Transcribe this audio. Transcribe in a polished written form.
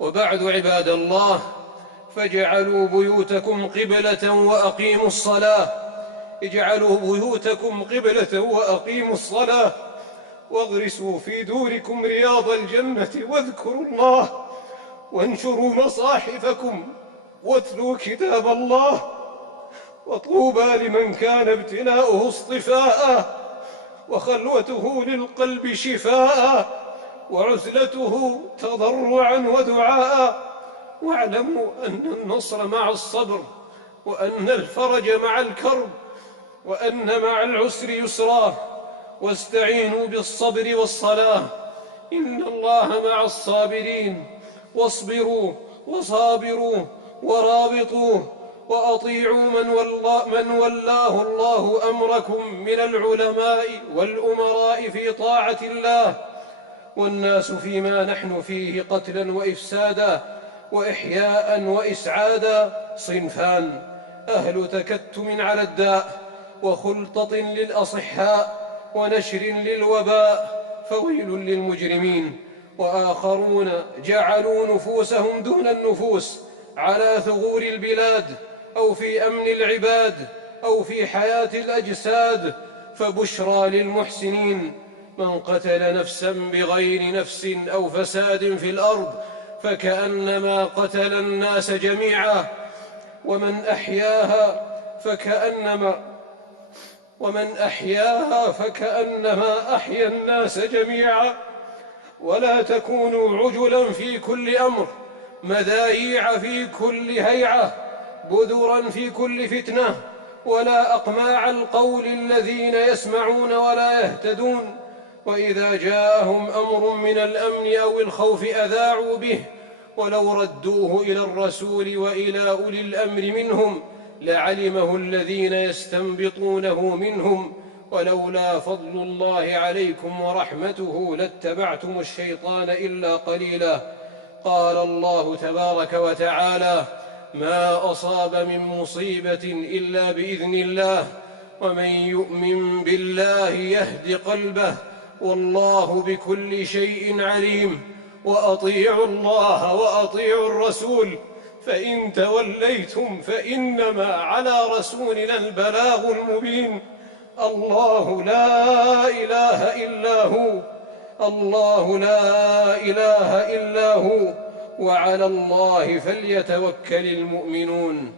وبعد عباد الله، فاجعلوا بيوتكم قبلة وأقيموا الصلاة. اجعلوا بيوتكم قبلة وأقيموا الصلاة، واغرسوا في دوركم رياض الجنة، واذكروا الله، وانشروا مصاحفكم، واتلوا كتاب الله. وطوبى لمن كان ابتلاؤه اصطفاء، وخلوته للقلب شفاء، وعزلته تضرعا ودعاء. واعلموا أن النصر مع الصبر، وأن الفرج مع الكرب، وأن مع العسر يسرا. واستعينوا بالصبر والصلاة، إن الله مع الصابرين. واصبروا وصابروا ورابطوا، وأطيعوا من ولاه الله أمركم من العلماء والأمراء في طاعة الله. والناس فيما نحن فيه قتلا وإفسادا وإحياء وإسعادا صنفان: أهل تكتم على الداء، وخلطة للأصحاء، ونشر للوباء، فويل للمجرمين. وآخرون جعلوا نفوسهم دون النفوس على ثغور البلاد، أو في أمن العباد، أو في حياة الأجساد، فبشرى للمحسنين. من قتل نفسا بغير نفس أو فساد في الأرض فكأنما قتل الناس جميعا، ومن أحياها فكأنما أحيا الناس جميعا. ولا تكونوا عجلا في كل أمر، مذايع في كل هيعة، بذرا في كل فتنة، ولا أقماع القول الذين يسمعون ولا يهتدون. وإذا جاءهم أمر من الأمن أو الخوف أذاعوا به، ولو ردوه إلى الرسول وإلى أولي الأمر منهم لعلمه الذين يستنبطونه منهم. ولولا فضل الله عليكم ورحمته لاتبعتم الشيطان إلا قليلا. قال الله تبارك وتعالى: ما أصاب من مصيبة إلا بإذن الله، ومن يؤمن بالله يهد قلبه، والله بكل شيء عليم. وأطيعوا الله وأطيعوا الرسول، فإن توليتم فإنما على رسولنا البلاغ المبين. الله لا إله إلا هو، الله لا إله إلا هو، وعلى الله فليتوكل المؤمنون.